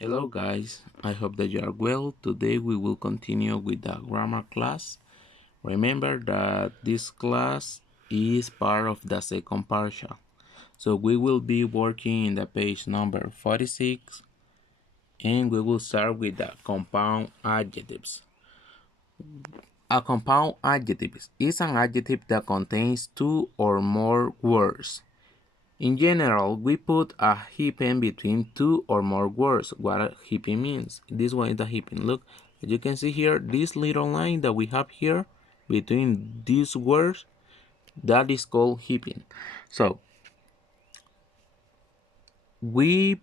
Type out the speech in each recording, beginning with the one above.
Hello guys, I hope that you are well. Today we will continue with the grammar class. Remember that this class is part of the second partial. So we will be working in the page number 46 and we will start with the compound adjectives. A compound adjective is an adjective that contains two or more words. In general, we put a hyphen between two or more words. What a hyphen means. This one is the hyphen. Look, as you can see here, this little line that we have here between these words, that is called hyphen. So, we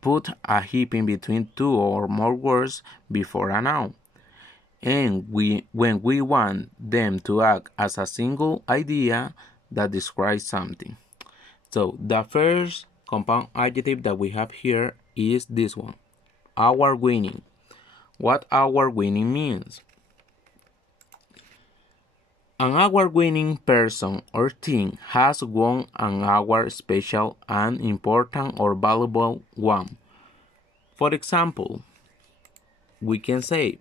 put a hyphen between two or more words before a noun. And when we want them to act as a single idea that describes something. So the first compound adjective that we have here is this one, award-winning. What award-winning means? An award-winning person or thing has won an award, special and important or valuable one. For example, we can say,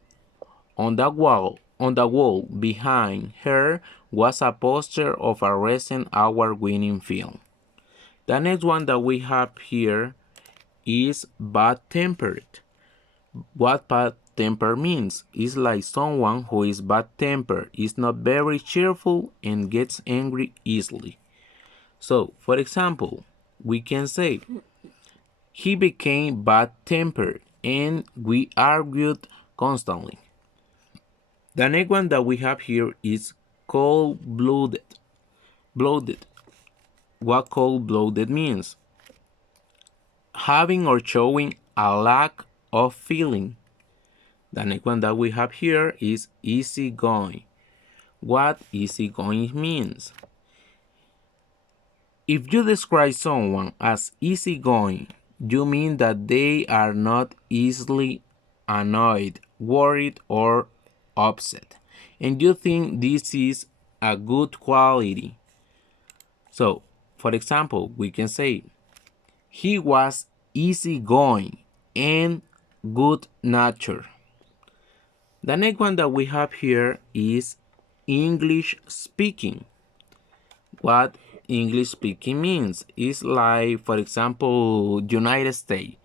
on the wall behind her was a poster of a recent award-winning film. The next one that we have here is bad-tempered. What bad-tempered means is like someone who is bad-tempered, is not very cheerful and gets angry easily. So, for example, we can say, he became bad-tempered and we argued constantly. The next one that we have here is cold-blooded. What cold-blooded means? Having or showing a lack of feeling. The next one that we have here is easygoing. What easygoing means? If you describe someone as easygoing, you mean that they are not easily annoyed, worried, or upset, and you think this is a good quality. So, for example, we can say, he was easygoing and good-natured. The next one that we have here is English speaking. What English speaking means is like, for example, United States.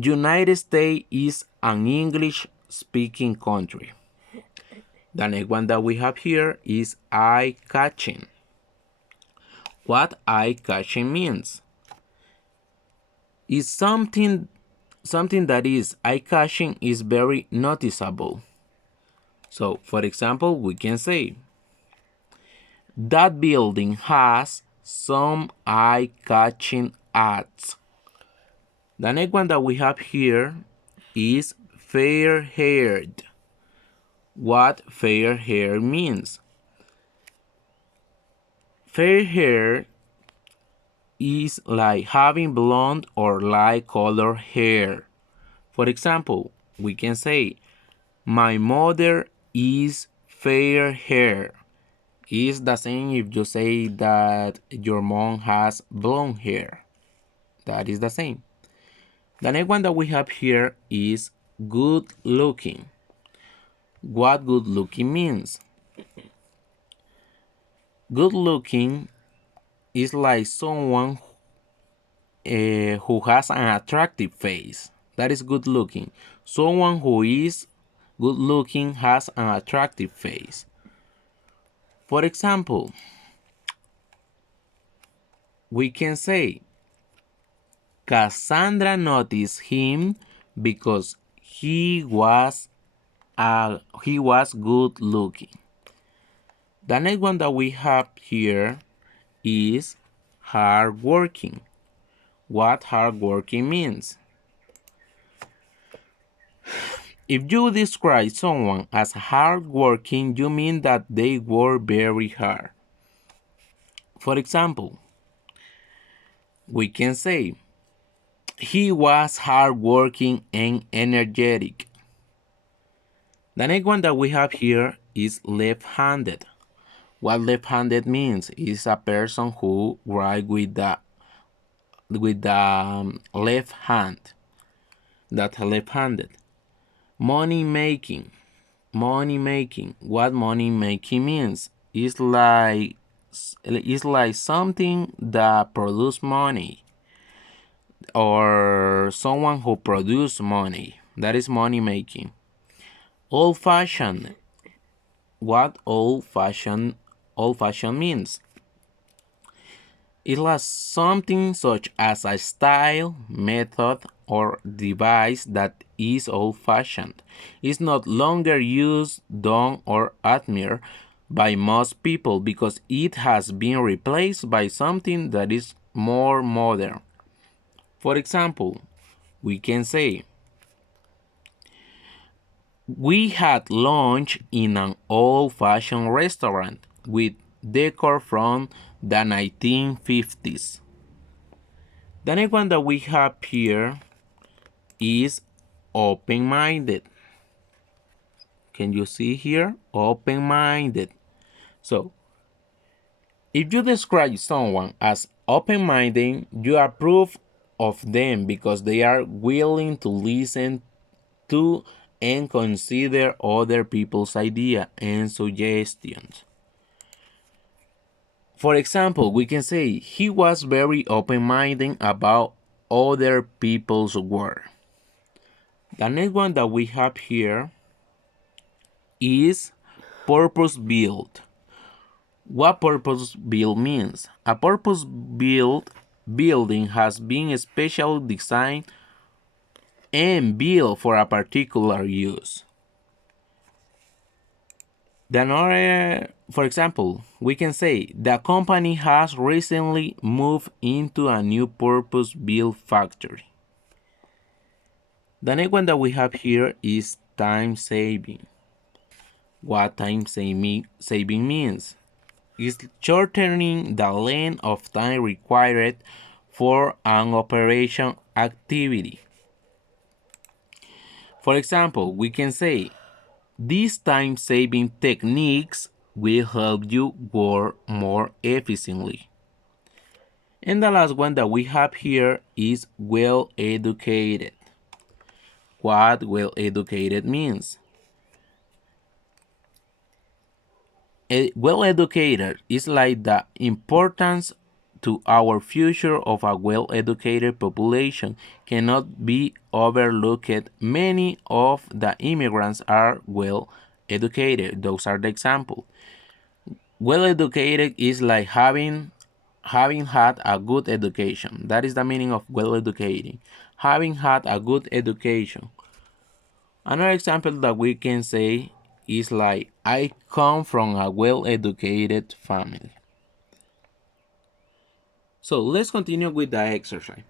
United States is an English speaking country. The next one that we have here is eye-catching. What eye-catching means? Is something that is eye-catching is very noticeable. So, for example, we can say, that building has some eye-catching ads. The next one that we have here is fair-haired. What fair hair means? Fair hair is like having blonde or light colored hair. For example, we can say, my mother is fair hair. It's the same if you say that your mom has blonde hair. That is the same. The next one that we have here is good looking. What good looking means? Good looking is like someone who has an attractive face. That is good looking. Someone who is good looking has an attractive face. For example, we can say, Cassandra noticed him because he was good looking. The next one that we have here is hardworking. What hardworking means? If you describe someone as hardworking, you mean that they work very hard. For example, we can say, he was hardworking and energetic. The next one that we have here is left-handed. What left-handed means is a person who writes with the left hand. That's left-handed. Money making. Money making. What money making means? It's like something that produce money, or someone who produce money. That is money making. Old fashioned. What old fashioned means? It was something such as a style, method, or device that is old fashioned, is not longer used, done, or admired by most people because it has been replaced by something that is more modern. For example, we can say, we had lunch in an old fashioned restaurant with decor from the 1950s. The next one that we have here is open minded. Can you see here? Open minded. So, if you describe someone as open minded, you approve of them because they are willing to listen to and consider other people's ideas and suggestions. For example, we can say he was very open-minded about other people's work. The next one that we have here is purpose-built. What purpose-built means? A purpose-built building has been specially designed and built for a particular use. For example, we can say the company has recently moved into a new purpose-built factory. The next one that we have here is time saving. What time saving means? It's shortening the length of time required for an operation activity. For example, we can say these time-saving techniques will help you work more efficiently. And the last one that we have here is well-educated. What well-educated means? Well-educated is like the importance to our future of a well-educated population cannot be overlooked. Many of the immigrants are well-educated. Those are the examples. Well-educated is like having had a good education. That is the meaning of well-educated. Having had a good education. Another example that we can say is like, I come from a well-educated family. So let's continue with the exercise.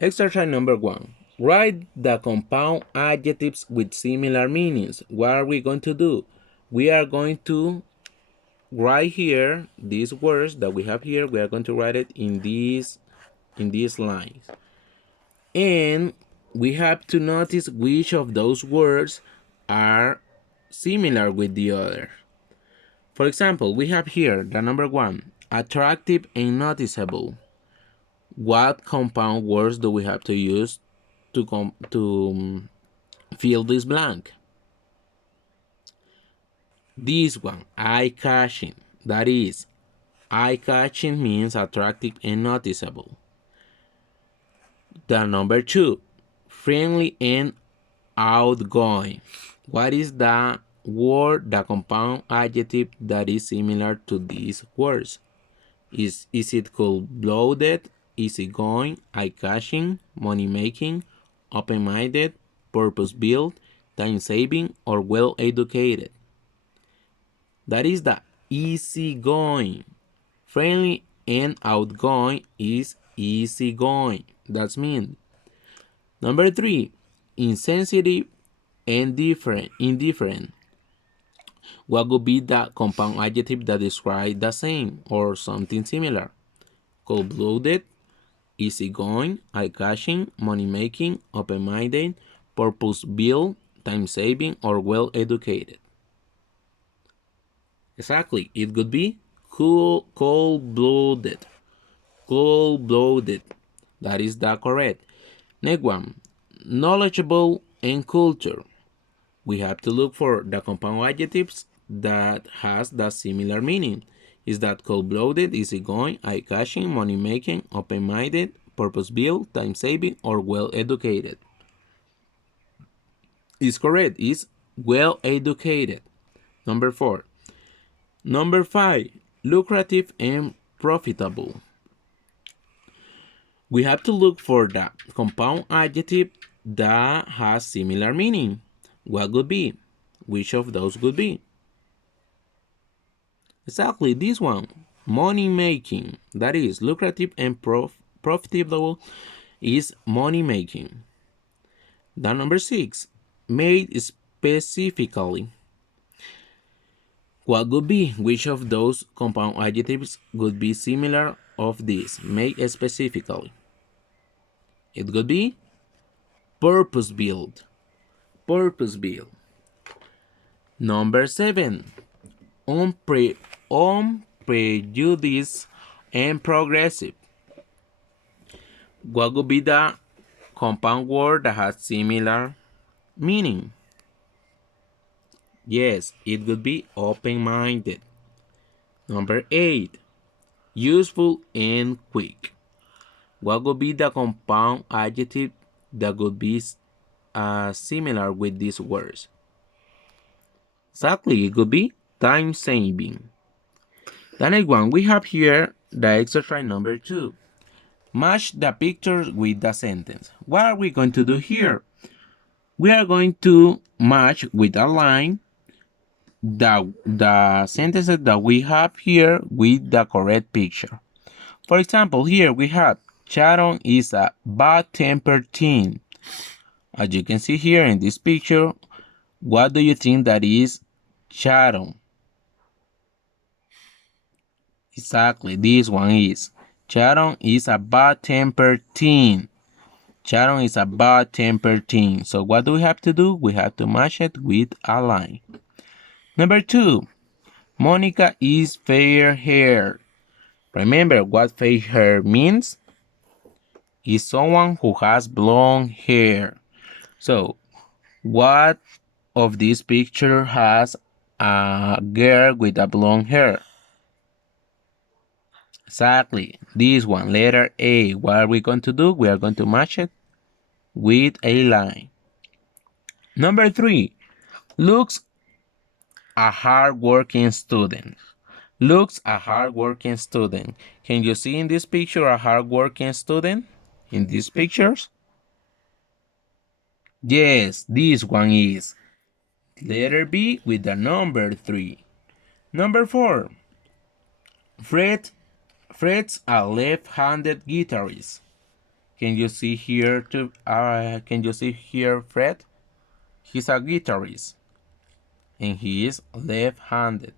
Exercise number 1. Write the compound adjectives with similar meanings. What are we going to do? We are going to write here these words that we have here. We are going to write it in these lines. And we have to notice which of those words are similar with the other. For example, we have here the number 1, attractive and noticeable. What compound words do we have to use to fill this blank? This one, eye-catching. That is, eye-catching means attractive and noticeable. The number 2, friendly and outgoing. What is the word, the compound adjective that is similar to these words? Is it cold-blooded, easygoing, eye-catching, money-making, open-minded, purpose-built, time-saving, or well-educated? That is the easygoing. Friendly and outgoing is easygoing. That's mean. Number 3, insensitive and indifferent. What would be the compound adjective that describes the same or something similar? Cold-blooded, easygoing, eye-catching, money-making, open-minded, purpose-built, time-saving, or well-educated. Exactly, it could be cold-blooded. Cold-blooded. That is the correct. Next one. knowledgeable and culture. We have to look for the compound adjectives that has the similar meaning. Is that cold-blooded, easygoing, eye-catching, money-making, open-minded, purpose-built, time-saving, or well-educated? Is correct. Is well-educated. Number 4. Number 5. Lucrative and profitable. We have to look for the compound adjective that has similar meaning. What would be? Which of those would be? Exactly, this one. Money making. That is lucrative and profitable is money making. The number 6. Made specifically. What would be? Which of those compound adjectives would be similar of this? Made specifically. It could be purpose built. Purpose built. Number 7. Unprejudiced and progressive. What would be the compound word that has similar meaning? Yes, it would be open-minded. Number 8. Useful and quick. What would be the compound adjective that would be similar with these words? Exactly, it could be time-saving. The next one, we have here the exercise number 2. Match the pictures with the sentence. What are we going to do here? We are going to match with a line the sentences that we have here with the correct picture. For example, here we have Sharon is a bad-tempered teen. As you can see here in this picture, what do you think that is Sharon? Exactly, this one is. Sharon is a bad-tempered teen. Sharon is a bad-tempered teen. So what do we have to do? We have to match it with a line. Number 2. Monica is fair-haired. Remember what fair hair means? Is someone who has blonde hair. So, what of this picture has a girl with a blonde hair? Exactly, this one, letter A. What are we going to do? We are going to match it with a line. Number 3. Looks a hard-working student. Looks a hard-working student. Can you see in this picture a hard-working student? In these pictures? Yes, this one is. Letter B with the number 3. Number 4. Fred's a left-handed guitarist. Can you see here Fred? He's a guitarist and he is left-handed.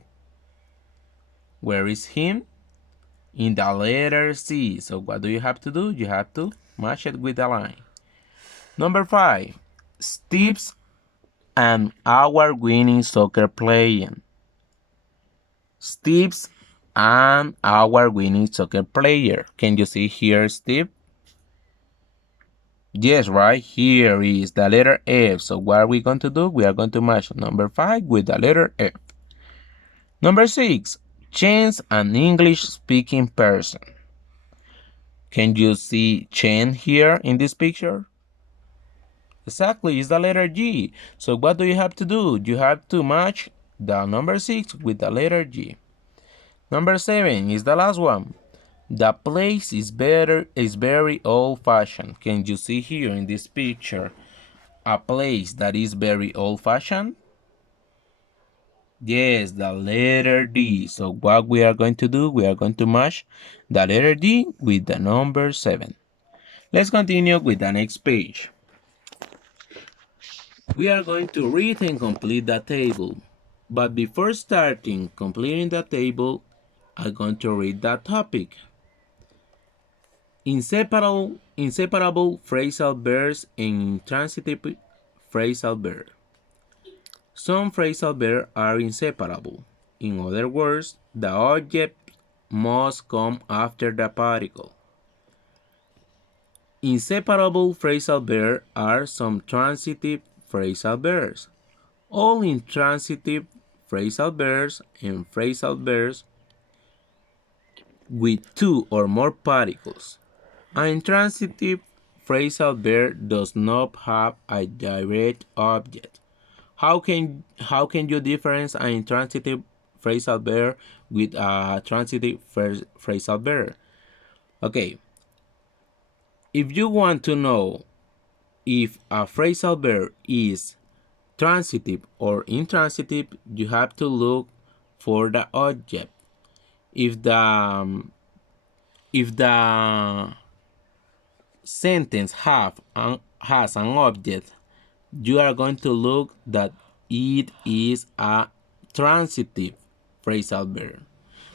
Where is him? In the letter C. So what do you have to do? You have to match it with a line. Number 5. Steve's an award-winning soccer player. Steve's an award-winning soccer player. Can you see here Steve? Yes, right here is the letter F. So what are we going to do? We are going to match number 5 with the letter F. Number 6. Chan's an English-speaking person. Can you see Chen here in this picture? Exactly, it's the letter G. So what do you have to do? You have to match the number 6 with the letter G. Number 7 is the last one. The place is very old-fashioned. Can you see here in this picture a place that is very old-fashioned? Yes, the letter D. So what we are going to do? We are going to match the letter D with the number 7. Let's continue with the next page. We are going to read and complete the table. But before starting completing the table, I'm going to read the topic. Inseparable phrasal verbs and intransitive phrasal verbs. Some phrasal verbs are inseparable. In other words, the object must come after the particle. Inseparable phrasal verbs are some transitive phrasal verbs. All intransitive phrasal verbs and phrasal verbs with two or more particles. An intransitive phrasal verb does not have a direct object. How can you difference an intransitive phrasal verb with a transitive phrasal verb? Okay, if you want to know if a phrasal verb is transitive or intransitive, you have to look for the object. If the sentence has an object, you are going to look that it is a transitive phrasal verb.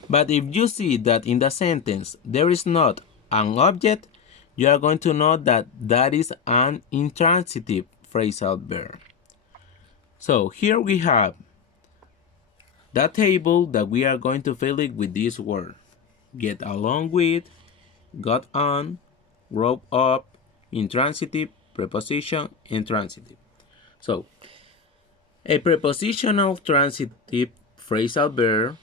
But if you see that in the sentence there is not an object, you are going to know that that is an intransitive phrasal verb. So here we have the table that we are going to fill it with this word: get along with, got on, grow up, intransitive, preposition, intransitive. So a prepositional transitive phrasal verb.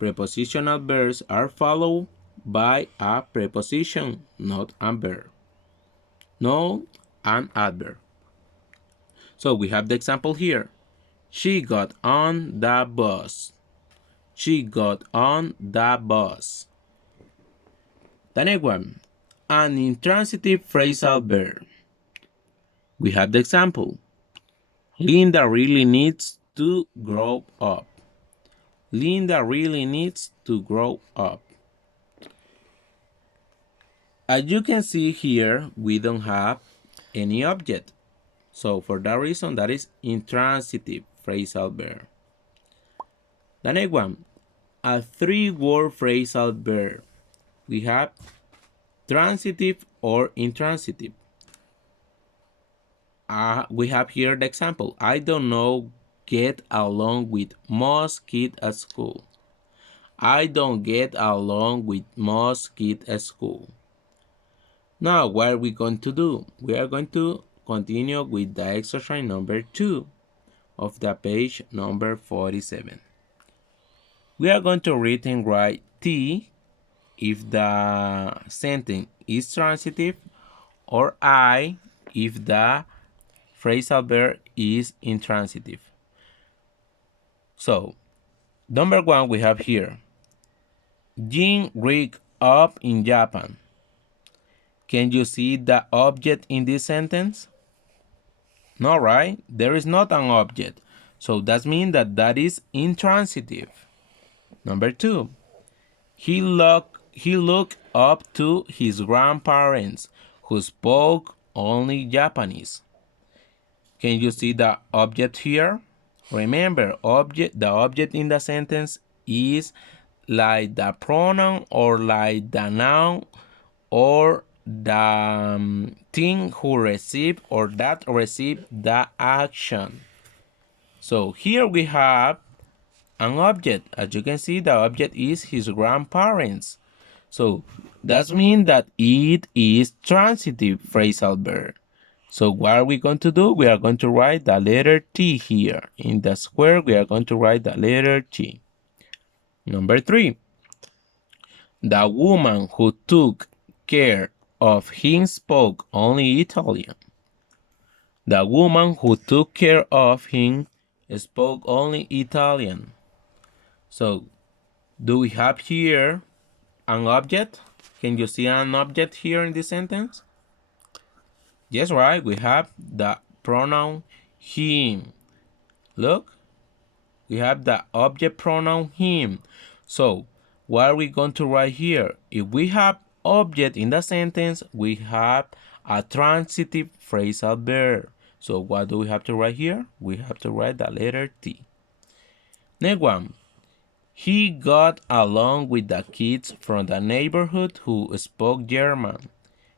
Prepositional verbs are followed by a preposition, not a verb. No, an adverb. So we have the example here. She got on the bus. She got on the bus. The next one, an intransitive phrasal verb. We have the example. Linda really needs to grow up. Linda really needs to grow up. As you can see here, we don't have any object. So for that reason, that is intransitive phrasal verb. The next one, a three-word phrasal verb. We have transitive or intransitive. We have here the example. I don't know, get along with most kids at school. I don't get along with most kids at school. Now, what are we going to do? We are going to continue with the exercise number 2 of the page number 47. We are going to read and write T if the sentence is transitive, or I if the phrasal verb is intransitive. So, number 1 we have here. Jin grew up in Japan. Can you see the object in this sentence? No, right? There is not an object. So that means that that is intransitive. Number 2. He looked up to his grandparents who spoke only Japanese. Can you see the object here? Remember, the object in the sentence is like the pronoun or like the noun or the thing who received or that received the action. So here we have an object. As you can see, the object is his grandparents. So that means that it is transitive phrasal verb. So what are we going to do? We are going to write the letter T here. In the square, we are going to write the letter T. Number 3. The woman who took care of him spoke only Italian. The woman who took care of him spoke only Italian. So, do we have here an object? Can you see an object here in this sentence? Yes, right. We have the pronoun him. Look, we have the object pronoun him. So, what are we going to write here? If we have object in the sentence, we have a transitive phrasal verb. So, what do we have to write here? We have to write the letter T. Next one. He got along with the kids from the neighborhood who spoke German.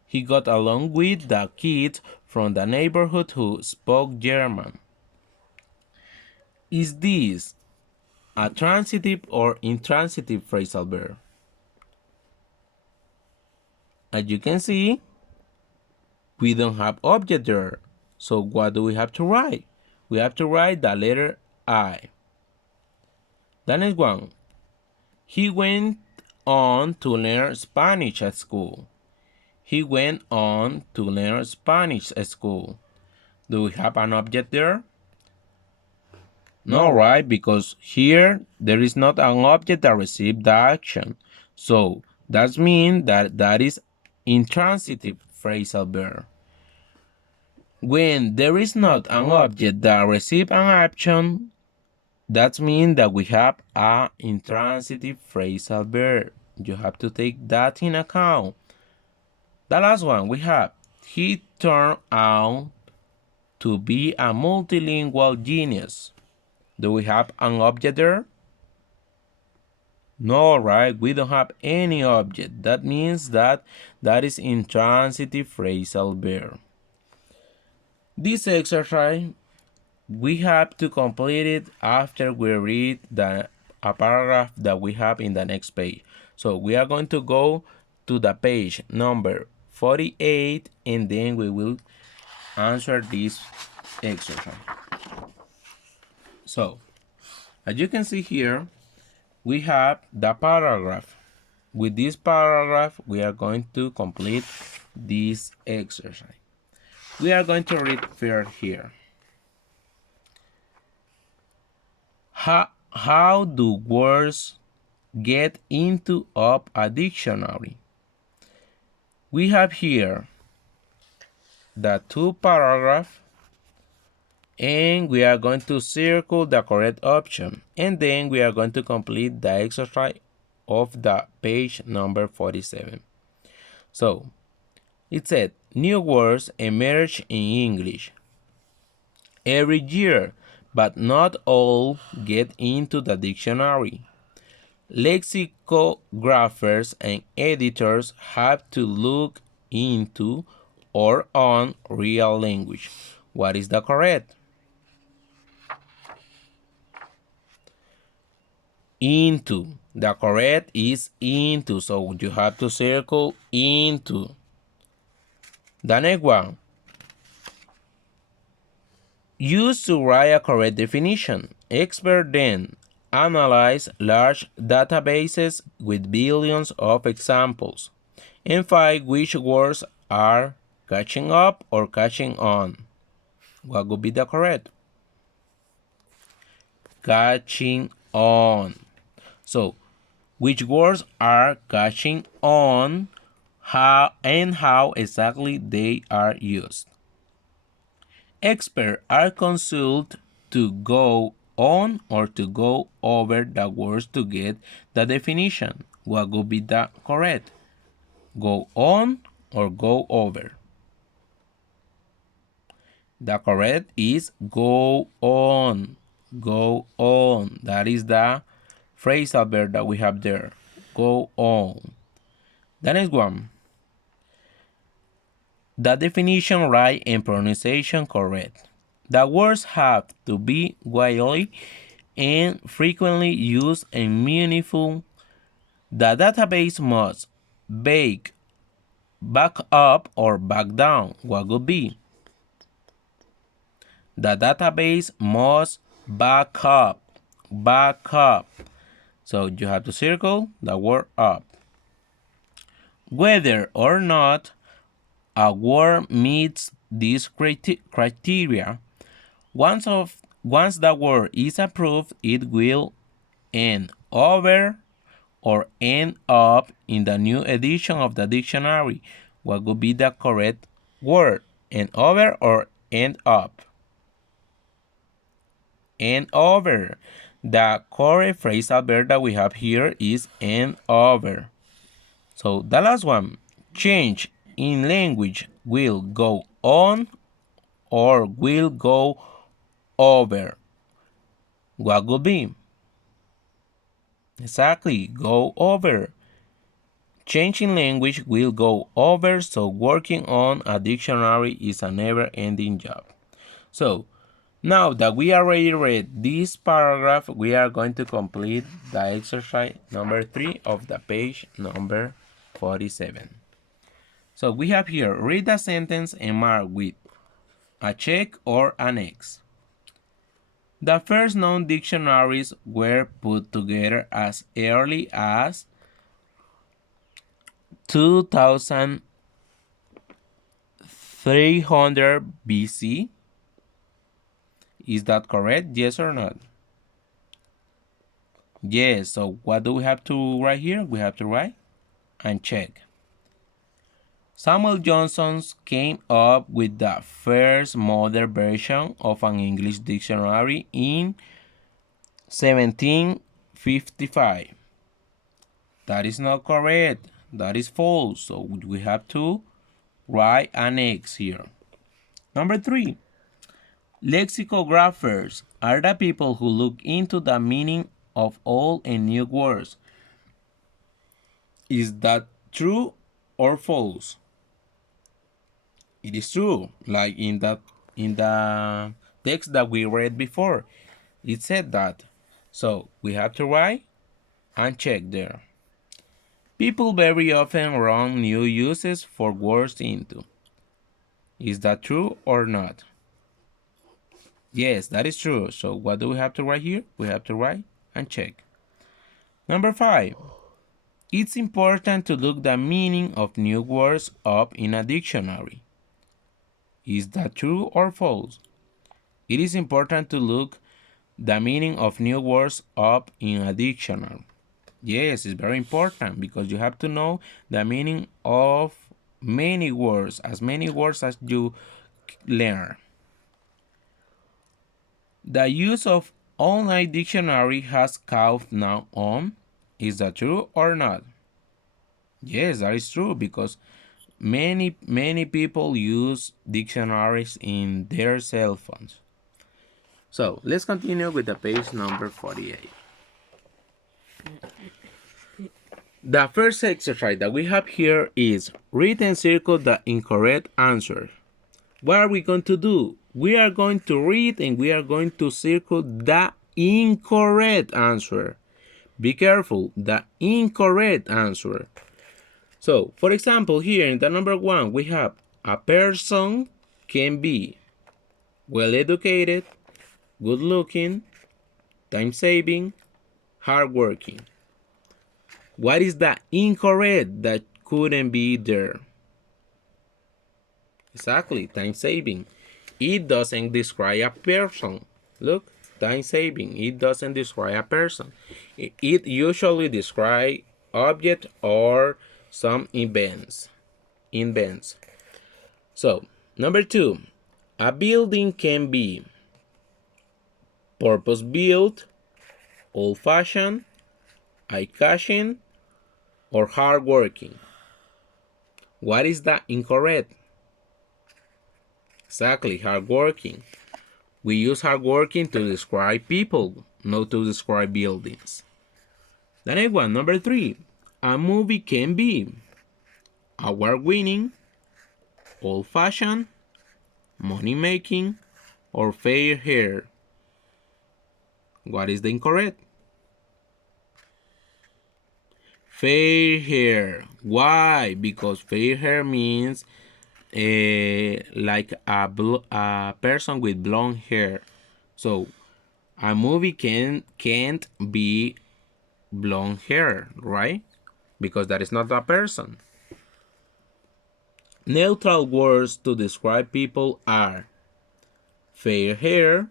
He got along with the kids from the neighborhood who spoke German. Is this a transitive or intransitive phrasal verb? As you can see, We don't have object there. So what do we have to write? We have to write the letter I. The next one. He went on to learn Spanish at school. He went on to learn Spanish at school. Do we have an object there? No, right? Because here there is not an object that received the action. So that means that is intransitive phrasal verb. When there is not an object that receives an action, that means that we have an intransitive phrasal verb. You have to take that in account. The last one we have, he turned out to be a multilingual genius. Do we have an object there? No, right? We don't have any object. That means that is intransitive phrasal verb. This exercise, we have to complete it after we read a paragraph that we have in the next page. So we are going to go to the page number 48 and then we will answer this exercise. So, as you can see here, we have the paragraph. With this paragraph, we are going to complete this exercise. We are going to read first here. How do words get into a dictionary? We have here the two paragraphs and we are going to circle the correct option and then we are going to complete the exercise of the page number 47. So it said new words emerge in English every year, but not all get into the dictionary. Lexicographers and editors have to look into or on real language. What is the correct? Into. The correct is into. So you have to circle into. The next one. Use to write a correct definition. Experts then analyze large databases with billions of examples and find which words are catching up or catching on. What would be the correct? Catching on. So, which words are catching on, how exactly they are used. Experts are consulted to go on or to go over the words to get the definition. What would be the correct? Go on or go over? The correct is go on. Go on. That is the phrasal verb that we have there. Go on. The next one. The definition right and pronunciation correct. The words have to be widely and frequently used and meaningful. The database must back up or back down. What would be? The database must back up. Back up. So you have to circle the word up. Whether or not a word meets this criteria, once the word is approved, it will end over or end up in the new edition of the dictionary. What would be the correct word? End over or end up? End over. The correct phrasal verb that we have here is end over. So the last one, change in language will go on or will go over. What would be? Exactly, go over. Changing language will go over, so working on a dictionary is a never-ending job. So, now that we already read this paragraph, we are going to complete the exercise number 3 of the page number 47. So we have here, read the sentence and mark with a check or an X. The first known dictionaries were put together as early as 2300 BC. Is that correct? Yes or not? Yes, so what do we have to write here? We have to write and check. Samuel Johnson came up with the first modern version of an English dictionary in 1755. That is not correct. That is false. So we have to write an X here. Number 3. Lexicographers are the people who look into the meaning of old and new words. Is that true or false? It is true. Like in the text that we read before, it said that. So we have to write and check there. People very often run new uses for words into. Is that true or not? Yes, that is true. So what do we have to write here? We have to write and check. Number 5. It's important to look the meaning of new words up in a dictionary. Is that true or false? It is important to look the meaning of new words up in a dictionary. Yes, it's very important because you have to know the meaning of many words, as many words as you learn. The use of online dictionary has caught now on. Is that true or not? Yes, that is true because many people use dictionaries in their cell phones. So let's continue with the page number 48. The first exercise that we have here is read and circle the incorrect answer. What are we going to do? We are going to read and we are going to circle the incorrect answer. Be careful, the incorrect answer. So, for example, here in the number 1, we have a person can be well educated, good looking, time saving, hardworking. What is the incorrect that couldn't be there? Exactly, time saving. It doesn't describe a person. Look, time saving. It doesn't describe a person. It usually describes object or some events. So, number 2, a building can be purpose built, old fashioned, eye catching, or hard working. What is the incorrect? Exactly, hardworking. We use hardworking to describe people, not to describe buildings. The next one, number 3. A movie can be award-winning, old-fashioned, money-making, or fair hair. What is the incorrect? Fair hair. Why? Because fair hair means like a person with blonde hair. So a movie can't be blonde hair, right? Because that is not a person. Neutral words to describe people are fair hair,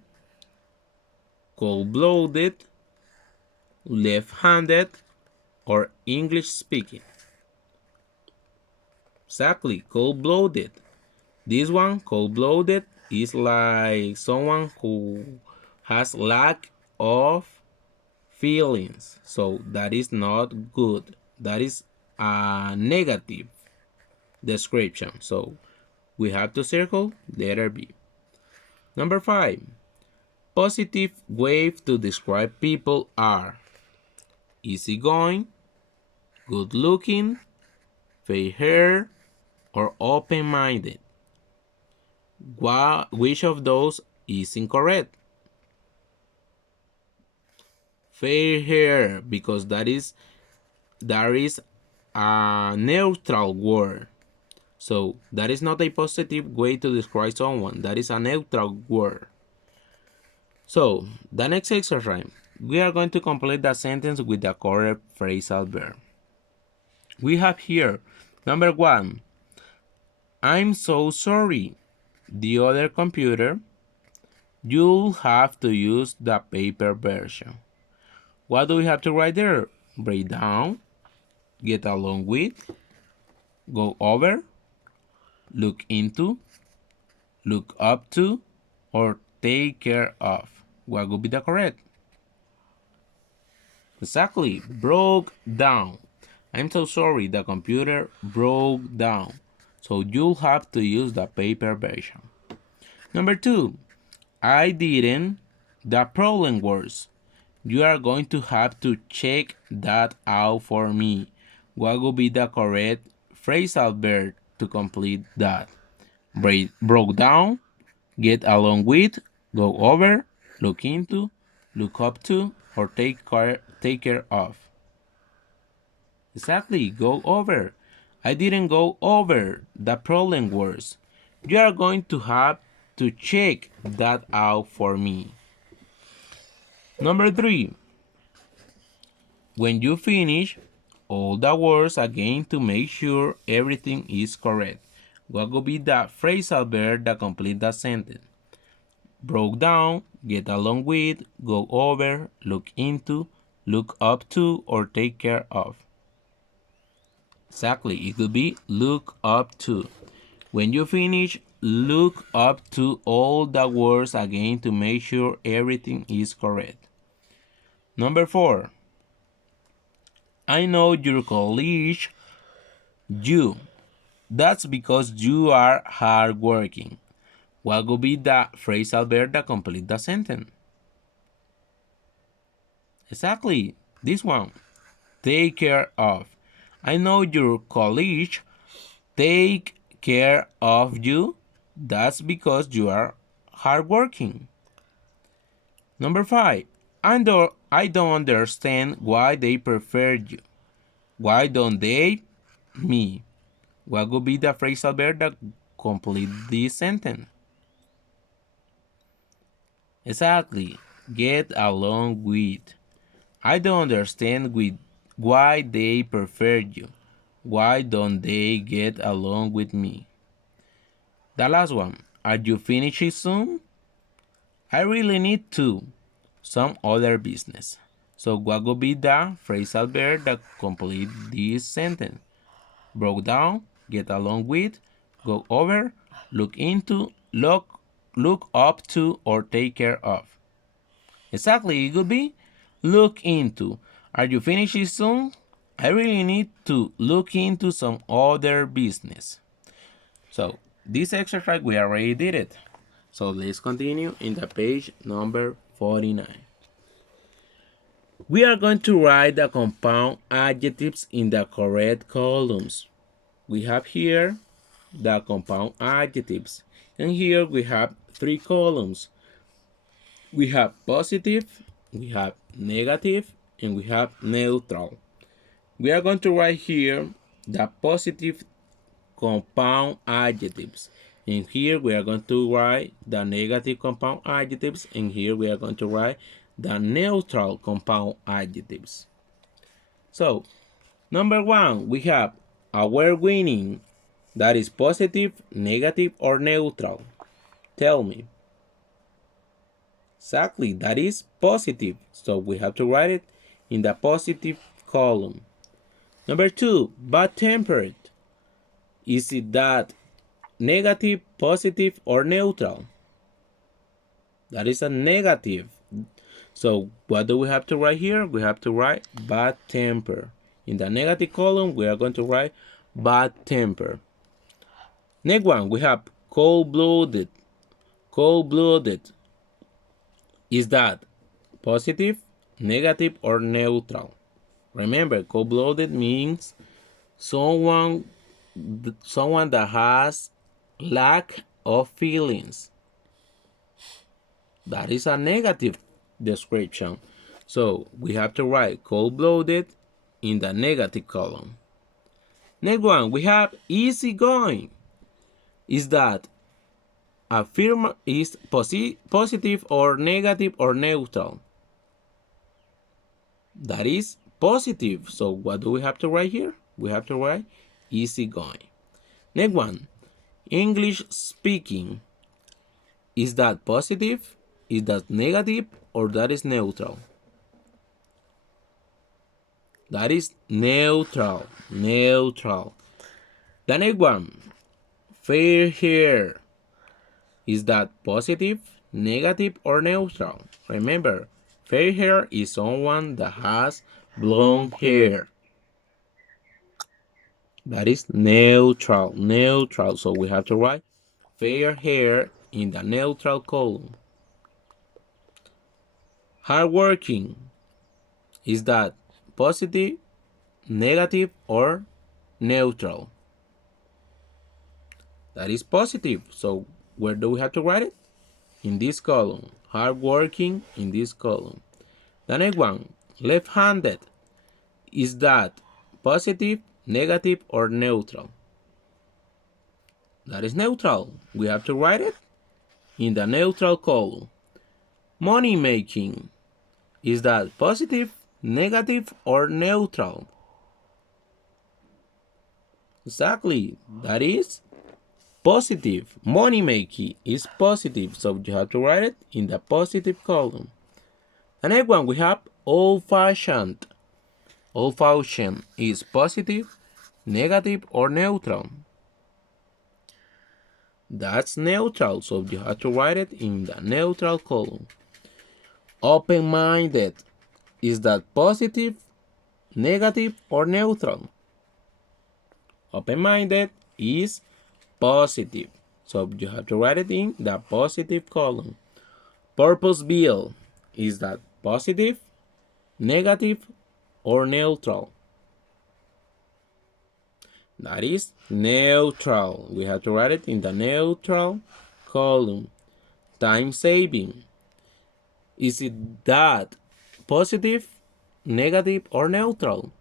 cold-blooded, left-handed, or English speaking. Exactly, cold-blooded. This one, cold-blooded, is like someone who has lack of feelings. So that is not good. That is a negative description. So we have to circle letter B. Number 5. Positive ways to describe people are easygoing, good looking, fair hair, or open-minded. Which of those is incorrect? Fair hair, because that is a neutral word. So that is not a positive way to describe someone. That is a neutral word. So the next exercise, we are going to complete the sentence with the correct phrasal verb. We have here, number 1, I'm so sorry. The other computer, you'll have to use the paper version. What do we have to write there? Break down, get along with, go over, look into, look up to, or take care of. What would be the correct? Exactly, broke down. I'm so sorry, the computer broke down. So you'll have to use the paper version. Number 2, I didn't. The problem was. You are going to have to check that out for me. What would be the correct phrasal verb to complete that? Broke down, get along with, go over, look into, look up to, or take care of. Exactly, go over. I didn't go over the problem words. You are going to have to check that out for me. Number 3, when you finish all the words again to make sure everything is correct. What would be the phrasal verb that complete the sentence? Broke down, get along with, go over, look into, look up to, or take care of. Exactly, it could be look up to. When you finish, look up to all the words again to make sure everything is correct. Number 4, I know your college, you. That's because you are hardworking. What would be the phrasal verb that complete the sentence? Exactly, this one. Take care of. I know your college take care of you. That's because you are hardworking. Number 5. I don't understand why they prefer you. Why don't they? Me. What would be the phrasal verb that complete this sentence? Exactly. Get along with. I don't understand with why they prefer you. Why don't they get along with me? The last one. Are you finishing soon? I really need to. Some other business. So what would be the phrasal verb that complete this sentence? Broke down, get along with, go over, look into, look up to, or take care of. Exactly, it could be look into. Are you finishing soon? I really need to look into some other business. So this exercise we already did it. So let's continue in the page number 49. We are going to write the compound adjectives in the correct columns. We have here the compound adjectives, and here we have 3 columns. We have positive, we have negative, and we have neutral. We are going to write here the positive compound adjectives, and here we are going to write the negative compound adjectives, and here we are going to write the neutral compound adjectives. So number 1, we have award-winning. That is positive, negative, or neutral? Tell me. Exactly, that is positive. So we have to write it in the positive column. Number 2, bad-tempered. Is it that negative, positive, or neutral? That is a negative. So what do we have to write here? We have to write bad temper. In the negative column, we are going to write bad temper. Next one, we have cold-blooded. Cold-blooded. Is that positive, negative, or neutral? Remember, cold-blooded means someone that has lack of feelings. That is a negative description. So we have to write cold-blooded in the negative column. Next one, we have easygoing. is that affirm is positive or negative or neutral? That is positive. So what do we have to write here? We have to write easygoing. Next one, English speaking. Is that positive? Is that negative? Or that is neutral? That is neutral. Neutral. The next one, fair hair. Is that positive, negative, or neutral? Remember, fair hair is someone that has blonde hair. That is neutral. Neutral. So we have to write fair hair in the neutral column. Hardworking. Is that positive, negative, or neutral? That is positive. So where do we have to write it? In this column. Hardworking in this column. The next one, left-handed. Is that positive, negative, or neutral? That is neutral. We have to write it in the neutral column. Money making. Is that positive, negative, or neutral? Exactly. That is positive. Money making is positive. So you have to write it in the positive column. The next one we have old-fashioned. Old-fashioned is positive, negative, or neutral? That's neutral, so you have to write it in the neutral column. Open-minded, is that positive, negative, or neutral? Open-minded is positive, so you have to write it in the positive column. Purposeful, is that positive, negative, or neutral? That is neutral. We have to write it in the neutral column. Time saving. Is it that positive, negative, or neutral?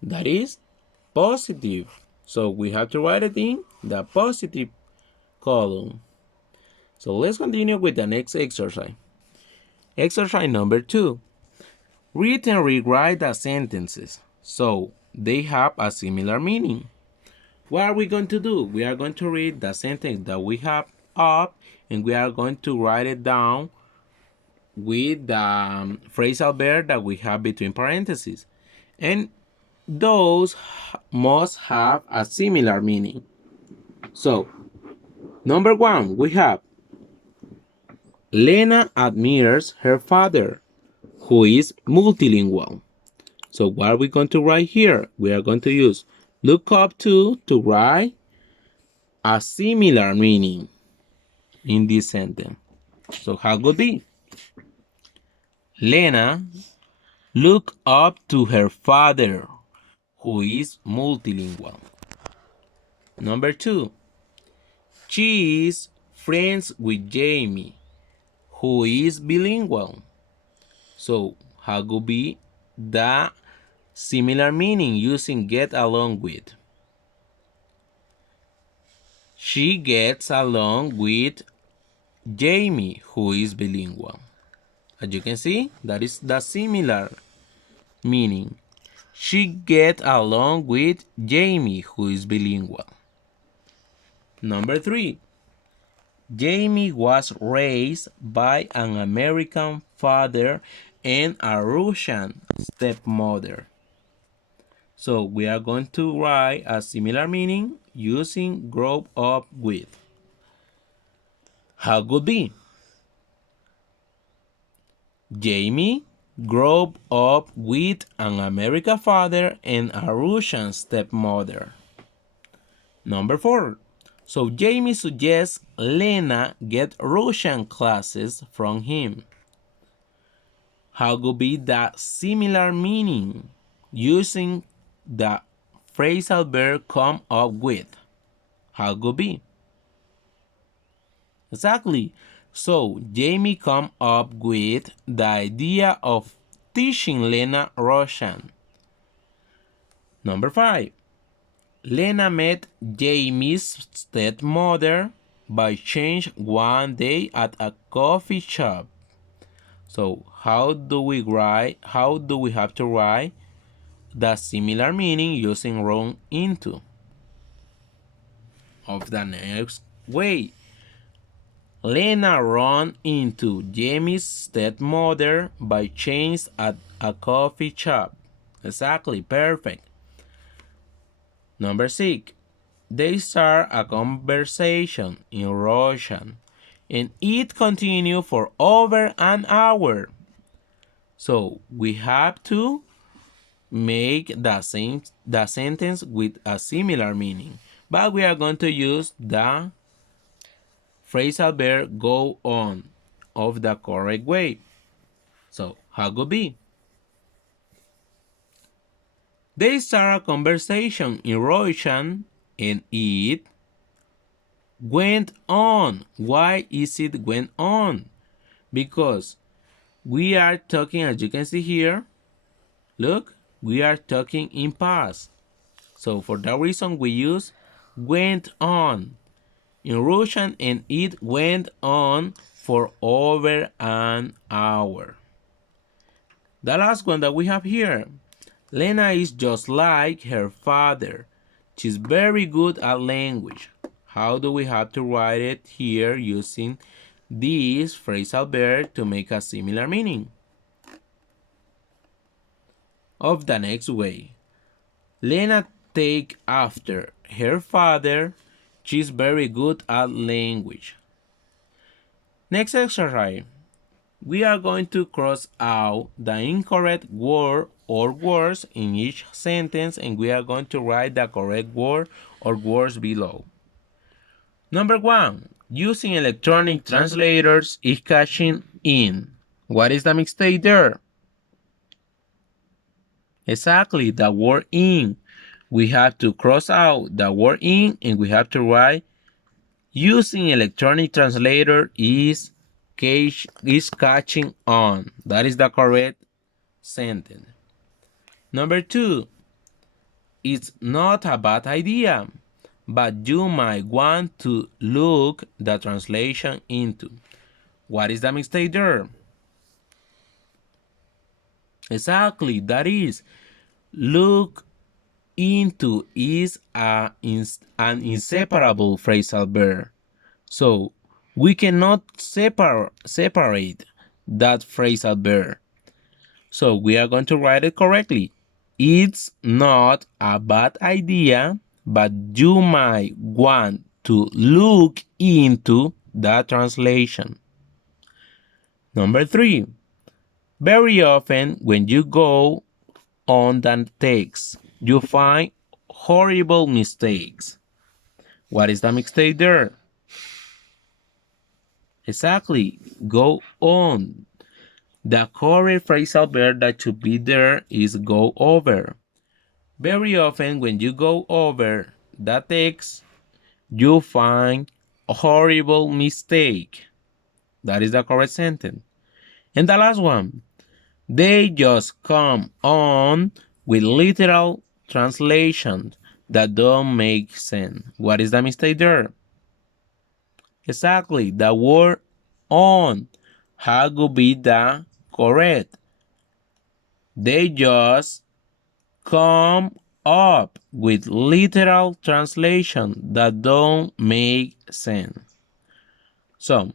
That is positive. So we have to write it in the positive column. So let's continue with the next exercise. Exercise number 2. Read and rewrite the sentences so they have a similar meaning. What are we going to do? We are going to read the sentence that we have up and we are going to write it down with the phrasal verb that we have between parentheses. And those must have a similar meaning. So, number 1, we have Lena admires her father, who is multilingual. So what are we going to write here? We are going to use look up to write a similar meaning in this sentence. So how would be? Lena look up to her father, who is multilingual. Number 2, she is friends with Jamie, who is bilingual. So how would be the similar meaning using get along with? She gets along with Jamie, who is bilingual. As you can see, that is the similar meaning. She gets along with Jamie, who is bilingual. Number 3, Jamie was raised by an American father and a Russian stepmother. So we are going to write a similar meaning using grow up with. How could be? Jamie grew up with an American father and a Russian stepmother. Number 4. So Jamie suggests Lena get Russian classes from him. How could be the similar meaning using the phrasal verb come up with? How could be? Exactly. So Jamie come up with the idea of teaching Lena Russian. Number 5. Lena met Jamie's stepmother by chance one day at a coffee shop. So how do we have to write the similar meaning using run into? Of the next way. Lena ran into Jamie's stepmother by chance at a coffee shop. Exactly, perfect. Number 6. They start a conversation in Russian and it continued for over an hour. So we have to make the sentence with a similar meaning, but we are going to use the phrasal verb go on of the correct way. So how could be? They start a conversation in Russian and it went on. Why is it went on? Because we are talking, as you can see here, look, we are talking in past. So for that reason we use went on in Russian and it went on for over an hour. The last one that we have here. Lena is just like her father. She's very good at language. How do we have to write it here using this phrasal verb to make a similar meaning? Of the next way. Lena take after her father. She's very good at language. Next exercise. We are going to cross out the incorrect word or words in each sentence and we are going to write the correct word or words below. Number 1. Using electronic translators is cashing in. What is the mistake there? Exactly, the word in. We have to cross out the word in and we have to write using electronic translator is catching on. That is the correct sentence. Number 2, it's not a bad idea, but you might want to look the translation into. What is the mistake there? Exactly, that is. Look into is an inseparable phrasal verb. So we cannot separate that phrasal verb. So we are going to write it correctly. It's not a bad idea, but you might want to look into the translation. Number 3. Very often when you go on the text, you find horrible mistakes. What is the mistake there? Exactly. Go on. The correct phrasal verb that should be there is go over. Very often when you go over the text, you find a horrible mistake. That is the correct sentence. And the last one, they just come on with literal translations that don't make sense. What is the mistake there? Exactly, the word on. How could be the correct? They just come up with literal translation that don't make sense. So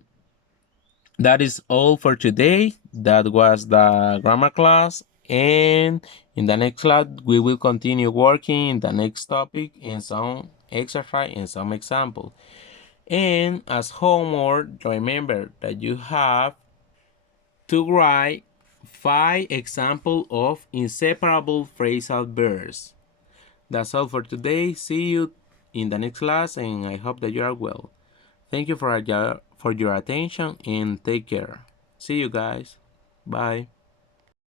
that is all for today. That was the grammar class, and in the next class we will continue working in the next topic and some exercise and some example. And as homework, remember that you have to write 5 examples of inseparable phrasal verbs. That's all for today. See you in the next class and I hope that you are well. Thank you for your attention and take care. See you guys. Bye.